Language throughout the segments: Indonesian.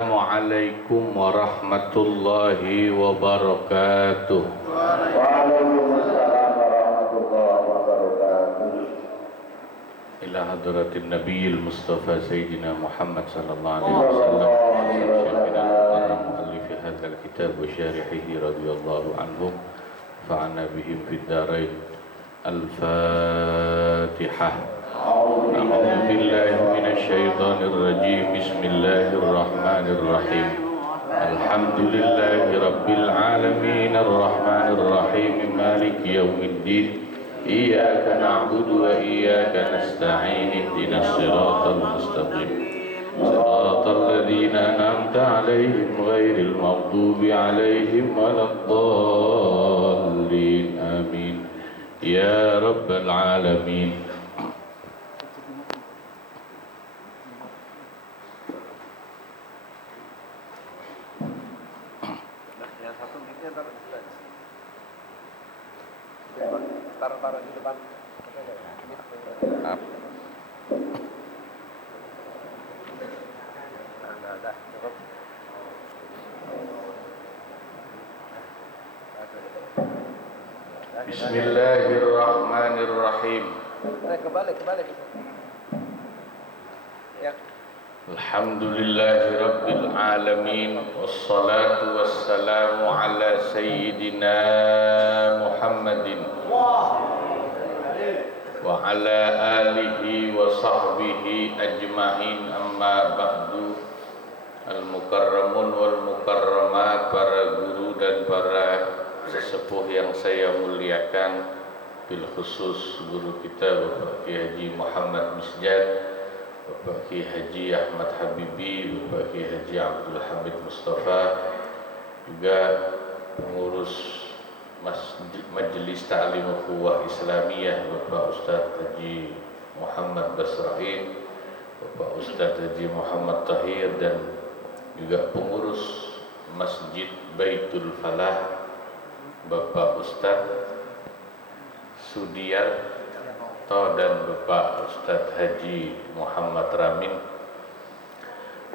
Assalamualaikum warahmatullahi wabarakatuh. Waalaikumsalam warahmatullahi wabarakatuh. Ila hadratin Nabiyil Mustafa Sayyidina Muhammad sallallahu alaihi wasallam, Syekhina al-Mukarram muallif hadzal kitab wa syarihihi radhiyallahu anhum fa'ana bihim fid darain. Al-Fatihah. A'udzu billahi minasy syaithanir rajim. Bismillahirrahmanirrahim. Alhamdulillahi rabbil alamin arrahmanir rahim maliki yaumiddin. Iyyaka na'budu wa iyyaka nasta'in. Ihdinas siratal mustaqim. Siratal ladzina an'amta 'alaihim ghairil maghdubi 'alaihim waladdallin. Amin. Ya rabbal alamin. Taruh di depan. Nah, cukup. Bismillahirrahmanirrahim. Kembali. Ya. Alhamdulillahi rabbil alamin. Wassalatu wassalamu ala sayyidina Muhammadin wa ala alihi wa sahbihi ajma'in. Amma ba'du. Al-mukarramun wal mukarramat, para guru dan para sesepuh yang saya muliakan, bil khusus guru kita Bapak Kiai Haji Muhammad Misjad, Bapak Kiai Haji Ahmad Habibi, Bapak Kiai Haji Abdul Hamid Mustafa, juga pengurus Majelis Ta'lim Ukhuwah Islamiyah Bapak Ustaz Haji Muhammad Basrain, Bapak Ustaz Haji Muhammad Tahir, dan juga pengurus Masjid Baitul Falah Bapak Ustaz Sudiarto dan Bapak Ustaz Haji Muhammad Ramin,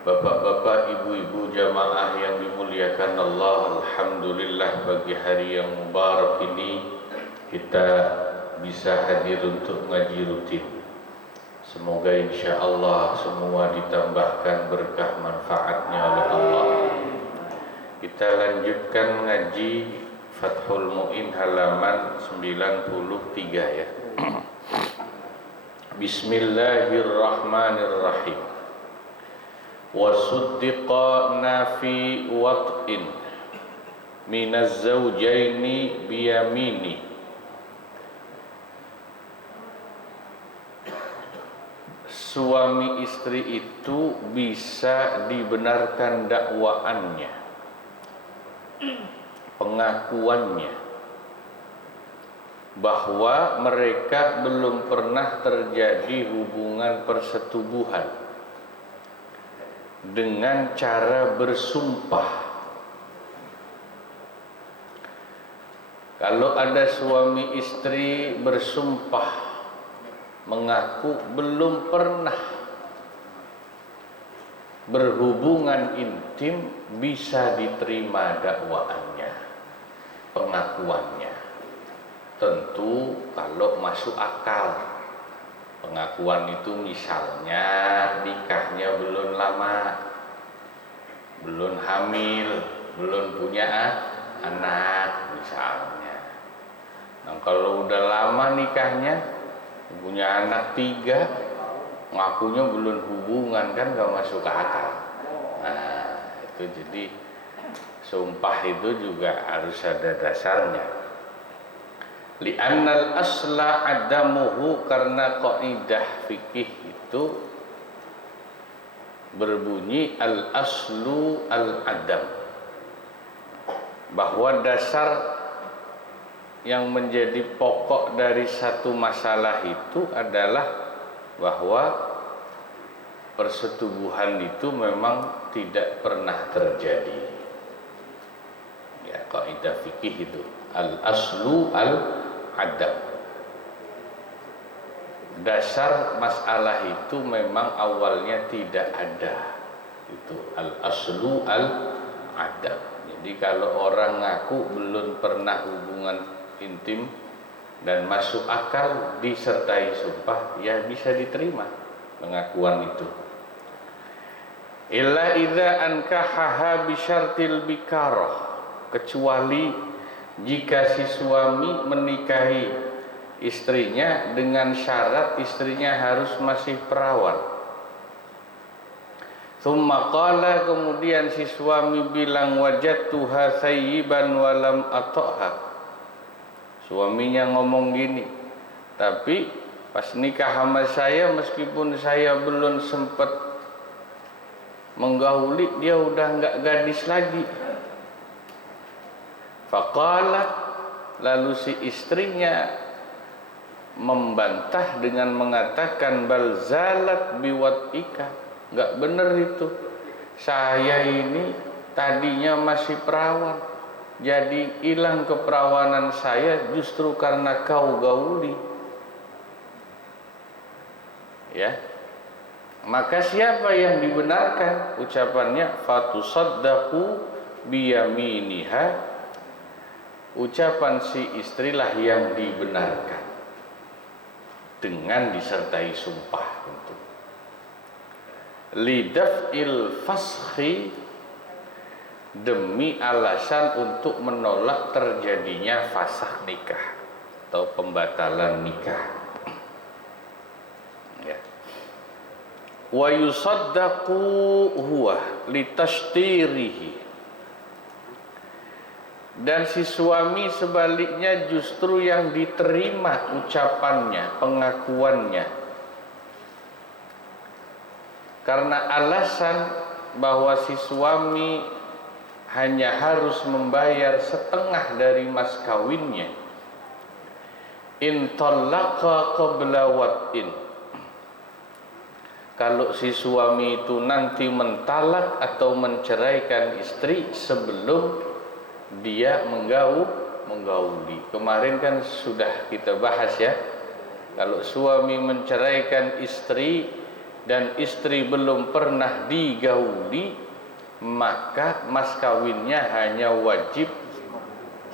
bapak-bapak, ibu-ibu jamaah yang dimuliakan Allah. Alhamdulillah, pagi hari yang mubarak ini kita bisa hadir untuk ngaji rutin. Semoga insya Allah semua ditambahkan berkah manfaatnya oleh Allah. Kita lanjutkan ngaji Fathul Mu'in halaman 93 ya. Bismillahirrahmanirrahim. Wa suddiqa nafi wat'in minaz zawjaini biyamini. Suami istri itu bisa dibenarkan dakwaannya, pengakuannya, bahwa mereka belum pernah terjadi hubungan persetubuhan dengan cara bersumpah. Kalau ada suami istri bersumpah mengaku belum pernah berhubungan intim, bisa diterima dakwaannya, pengakuannya. Tentu kalau masuk akal. Pengakuan itu misalnya nikahnya belum lama, belum hamil, belum punya anak misalnya. Nah, kalau udah lama nikahnya, punya anak 3, ngakunya belum hubungan, kan gak masuk akal. Nah, itu jadi sumpah itu juga harus ada dasarnya. Li'annal asla adamuhu, karena kaidah fikih itu berbunyi al aslu al adam, bahwa dasar yang menjadi pokok dari satu masalah itu adalah bahwa persetubuhan itu memang tidak pernah terjadi. Ya, kaidah fikih itu al aslu al adam. Dasar masalah itu memang awalnya tidak ada Itu al-aslu al-adab. Jadi kalau orang ngaku belum pernah hubungan intim dan masuk akal disertai sumpah, ya bisa diterima pengakuan itu. Illa idza ankahaha bi syartil bikarah, kecuali jika si suami menikahi istrinya dengan syarat istrinya harus masih perawan. Tsumma qala, kemudian si suami bilang wajadtuha sayyiban wa lam ata'ha. Suaminya ngomong gini, tapi pas nikah sama saya meskipun saya belum sempat menggauli, dia udah enggak gadis lagi. Faqalat, lalu si istrinya membantah dengan mengatakan bal zalat biwatika, enggak benar itu. Saya ini tadinya masih perawan, jadi hilang keperawanan saya justru karena kau gauli. Ya. Maka siapa yang dibenarkan? Ucapannya fatusaddaqu biyaminiha, ucapan si istrilah yang dibenarkan dengan disertai sumpah tentu. Lidaf'il faskhi, demi alasan untuk menolak terjadinya fasakh nikah atau pembatalan nikah. Ya. Wa yusaddaqu huwa litashtirihi, dan si suami sebaliknya justru yang diterima ucapannya, pengakuannya, karena alasan bahwa si suami hanya harus membayar setengah dari mas kawinnya. In talaqa qabla wat'in, kalau si suami itu nanti mentalak atau menceraikan istri sebelum dia menggauli. Kemarin kan sudah kita bahas ya, kalau suami menceraikan istri dan istri belum pernah digauli, maka mas kawinnya hanya wajib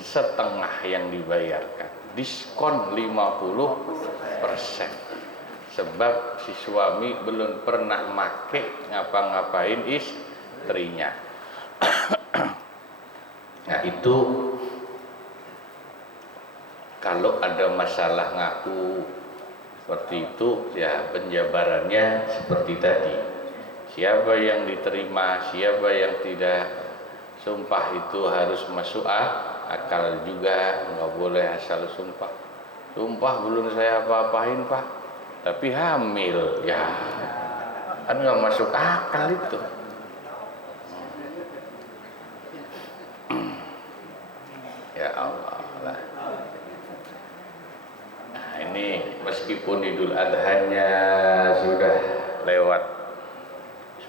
setengah yang dibayarkan, diskon 50%. Sebab si suami belum pernah make ngapa-ngapain istrinya. Nah itu kalau ada masalah ngaku seperti itu, ya penjabarannya seperti tadi. Siapa yang diterima, siapa yang tidak, sumpah itu harus masuk akal juga, nggak boleh asal sumpah. Sumpah belum saya apa-apain pak, tapi hamil, ya kan nggak masuk akal itu. Ya Allah lah. Nah, ini meskipun Idul Adhanya sudah lewat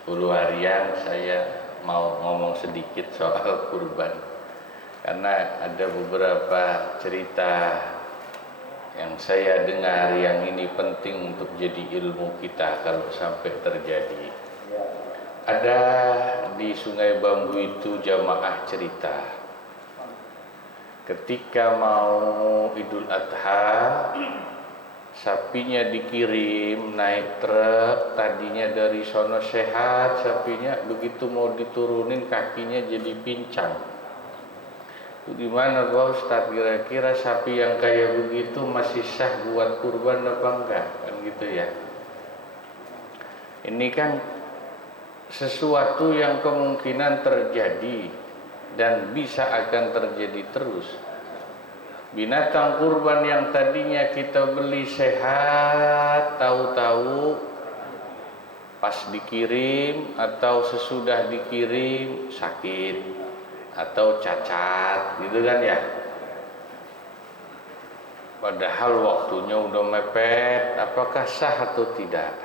10 harian, saya mau ngomong sedikit soal kurban, karena ada beberapa cerita yang saya dengar yang ini penting untuk jadi ilmu kita kalau sampai terjadi. Ada di Sungai Bambu itu jamaah cerita, ketika mau Idul Adha, sapinya dikirim naik truk, tadinya dari sono sehat sapinya, begitu mau diturunin kakinya jadi pincang. Itu gimana Pak Ustaz, kira-kira sapi yang kayak begitu masih sah buat kurban apa enggak? Kan gitu ya. Ini kan sesuatu yang kemungkinan terjadi dan bisa akan terjadi terus. Binatang kurban yang tadinya kita beli sehat, tahu-tahu pas dikirim atau sesudah dikirim sakit atau cacat, gitu kan ya. Padahal waktunya udah mepet, apakah sah atau tidak?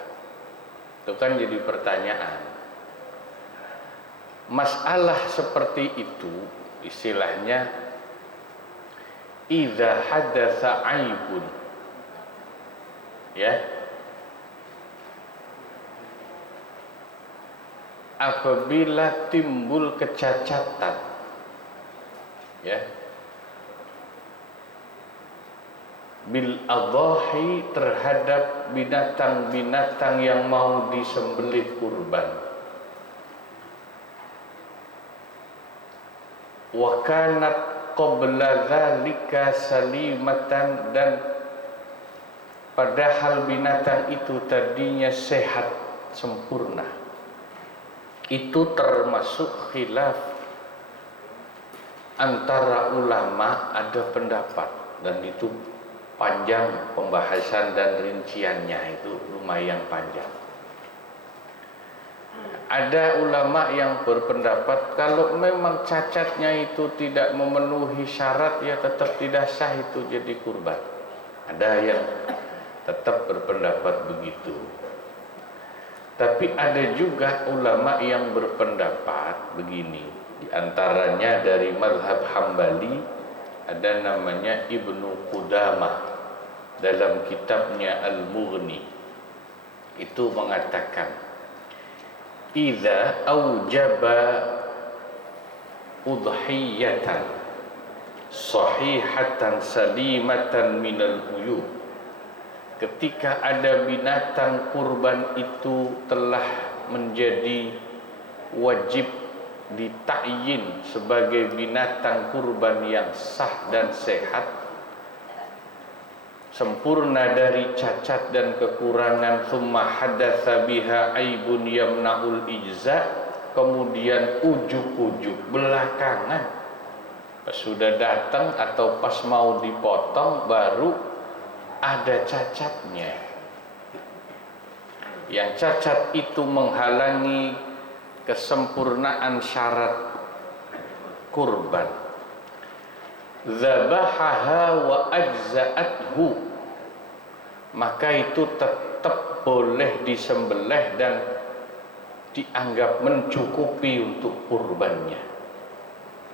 Itu kan jadi pertanyaan. Masalah seperti itu istilahnya idza hadatsa aibun, ya, apabila timbul kecacatan, ya, bil adhahi terhadap binatang-binatang yang mau disembelih kurban. Wa kanat qabla dzalika salimatan, dan padahal binatang itu tadinya sehat sempurna. Itu termasuk khilaf antara ulama, ada pendapat, dan itu panjang pembahasan dan rinciannya, itu lumayan panjang. Ada ulama yang berpendapat kalau memang cacatnya itu tidak memenuhi syarat, ya tetap tidak sah itu jadi kurban. Ada yang tetap berpendapat begitu. Tapi ada juga ulama yang berpendapat begini. Di antaranya dari mazhab Hambali ada namanya Ibnu Qudamah, dalam kitabnya Al-Mughni itu mengatakan, idza aujaba udhiyatan sahihatan salimatan minal uyub, ketika ada binatang kurban itu telah menjadi wajib ditakyin sebagai binatang kurban yang sah dan sehat, sempurna dari cacat dan kekurangan, thumma hadatsa biha aibun yamna'ul ijza, kemudian ujuk-ujuk belakangan pas sudah datang atau pas mau dipotong baru ada cacatnya, yang cacat itu menghalangi kesempurnaan syarat kurban. Zabahaha wa ajza'athu, maka itu tetap boleh disembelih dan dianggap mencukupi untuk kurbannya.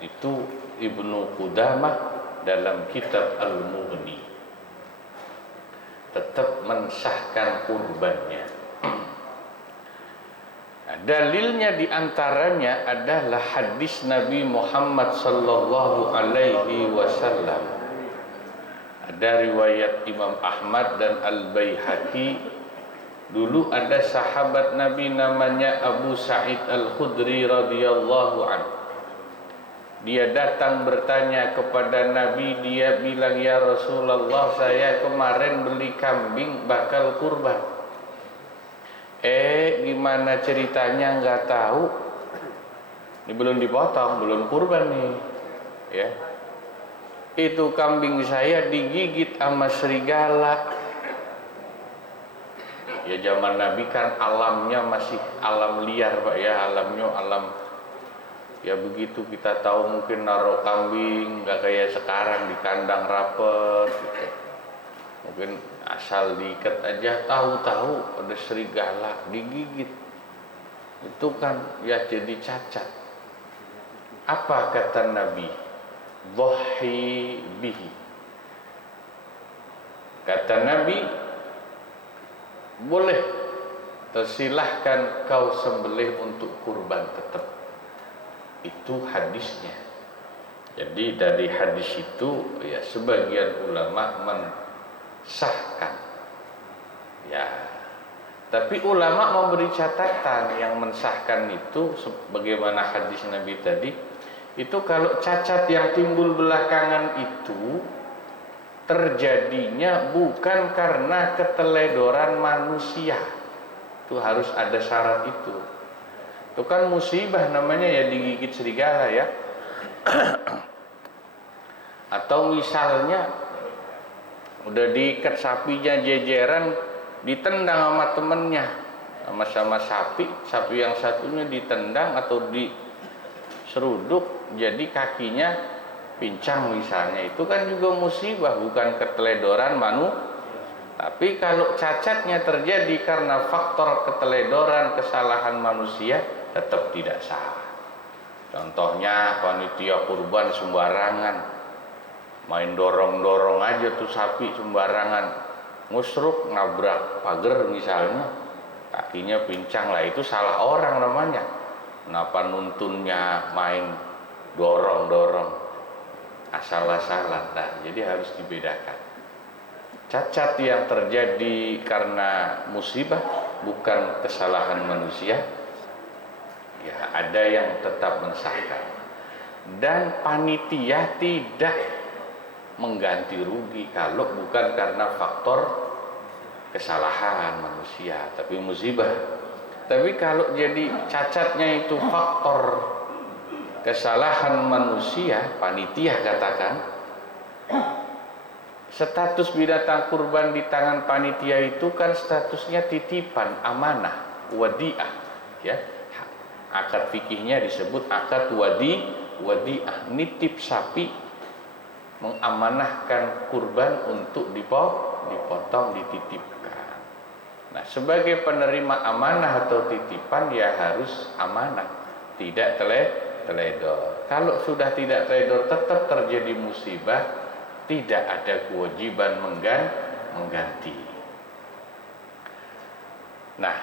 Itu Ibnu Qudamah dalam kitab Al-Mughni, tetap mensahkan kurbannya. Dalilnya diantaranya adalah hadis Nabi Muhammad sallallahu alaihi wasallam. Ada riwayat Imam Ahmad dan Al-Baihaqi. Dulu ada sahabat Nabi namanya Abu Sa'id Al-Khudri radhiyallahu anhu. Dia datang bertanya kepada Nabi, dia bilang, ya Rasulullah, saya kemarin beli kambing bakal kurban. Gimana ceritanya nggak tahu. Ini belum dipotong, belum kurban nih, ya. Itu kambing saya digigit sama serigala. Ya zaman Nabi kan alamnya masih alam liar, Pak, ya, alamnya alam. Ya begitu kita tahu, mungkin naruh kambing nggak kayak sekarang di kandang rapet gitu. Mungkin asal diikat aja, tahu-tahu ada serigala digigit, itu kan ya jadi cacat. Apa kata Nabi? Dhahi bihi. Kata Nabi, boleh, tersilahkan kau sembelih untuk kurban tetap. Itu hadisnya. Jadi dari hadis itu ya sebagian ulama mensahkan, ya. Tapi ulama memberi catatan, yang mensahkan itu sebagaimana hadis Nabi tadi, itu kalau cacat yang timbul belakangan itu terjadinya bukan karena keteledoran manusia. Itu harus ada syarat itu. Itu kan musibah namanya, ya, digigit serigala, ya. Atau misalnya udah diikat sapinya jejeran, ditendang sama temennya, sama-sama sapi yang satunya ditendang atau diseruduk, jadi kakinya pincang misalnya, itu kan juga musibah, bukan keteledoran Tapi kalau cacatnya terjadi karena faktor keteledoran, kesalahan manusia, tetap tidak sah. Contohnya panitia kurban sembarangan, main dorong-dorong aja tuh sapi sembarangan, ngusruk nabrak pagar misalnya, kakinya pincang, lah itu salah orang namanya. Kenapa nuntunnya main dorong-dorong, asal-asalan? Nah, jadi harus dibedakan. Cacat yang terjadi karena musibah bukan kesalahan manusia. Ya, ada yang tetap mensahkan. Dan panitia tidak mengganti rugi kalau bukan karena faktor kesalahan manusia, tapi musibah. Tapi kalau jadi cacatnya itu faktor kesalahan manusia, panitia katakan, status binatang kurban di tangan panitia itu kan statusnya titipan, amanah, wadiah, ya. Akad fikihnya disebut akad wadiah, nitip sapi, mengamanahkan kurban untuk dipotong, dititipkan. Nah, sebagai penerima amanah atau titipan ya harus amanah, tidak teledor. Kalau sudah tidak teledor tetap terjadi musibah, tidak ada kewajiban mengganti. Nah,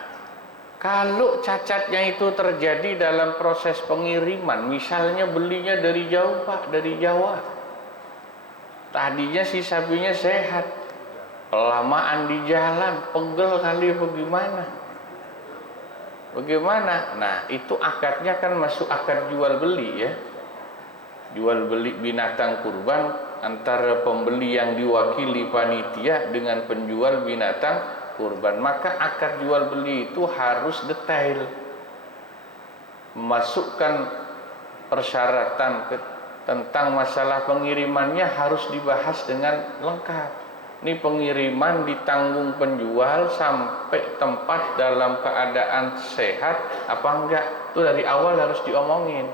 kalau cacatnya itu terjadi dalam proses pengiriman, misalnya belinya dari jauh Pak, dari Jawa. Tadinya si sapinya sehat, kelamaan di jalan, pegel kali bagaimana? Nah, itu akadnya kan masuk akad jual beli ya. Jual beli binatang kurban antara pembeli yang diwakili panitia dengan penjual binatang kurban. Maka akad jual beli itu harus detail, memasukkan persyaratan tentang masalah pengirimannya harus dibahas dengan lengkap. Ini pengiriman ditanggung penjual sampai tempat dalam keadaan sehat apa enggak, itu dari awal harus diomongin.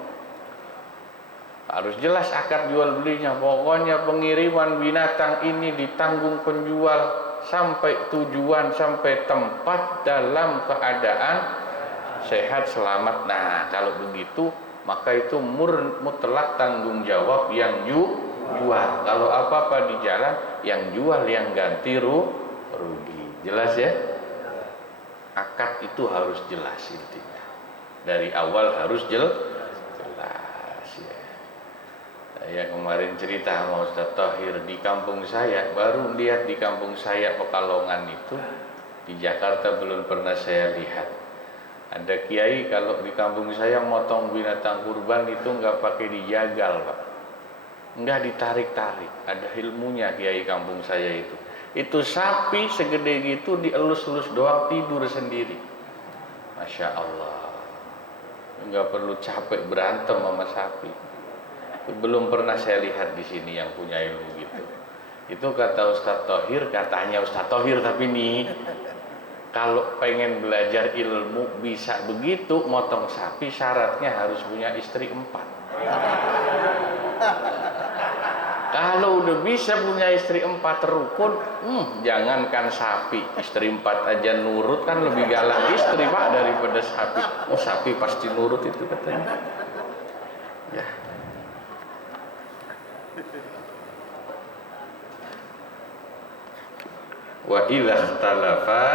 Harus jelas akad jual belinya. Pokoknya pengiriman binatang ini ditanggung penjual sampai tujuan, sampai tempat dalam keadaan sehat selamat. Nah, kalau begitu maka itu mutlak tanggung jawab yang jual. Kalau apa-apa di jalan, yang jual yang ganti rugi. Jelas ya? Akad itu harus jelas intinya. Dari awal harus jelas ya. Saya kemarin cerita sama Ustaz Tahir di kampung saya, baru lihat di kampung saya Pekalongan itu, di Jakarta belum pernah saya lihat. Ada kiai kalau di kampung saya motong binatang kurban itu nggak pakai dijagal Pak, nggak ditarik-tarik. Ada ilmunya kiai kampung saya itu. Itu sapi segede gitu dielus-elus doang tidur sendiri. Masya Allah, nggak perlu capek berantem sama sapi. Belum pernah saya lihat di sini yang punya ilmu gitu. Itu kata Ustaz Thohir, katanya Ustaz Thohir, tapi nih kalau pengen belajar ilmu bisa begitu motong sapi, syaratnya harus punya istri 4. Kalau udah bisa punya istri 4 rukun, jangankan sapi, istri 4 aja nurut kan lebih galak istri Pak daripada sapi. Oh, sapi pasti nurut itu katanya. Ya. Wa idza ikhtalafa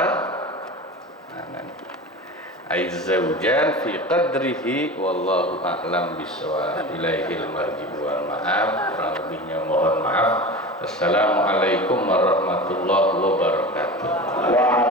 aizaujan fi qadrihi wallahu a'lam bishawab. Ilaihil marji'u wal ma'ab. Kurang lebihnya mohon maaf. Assalamualaikum warahmatullahi wabarakatuh.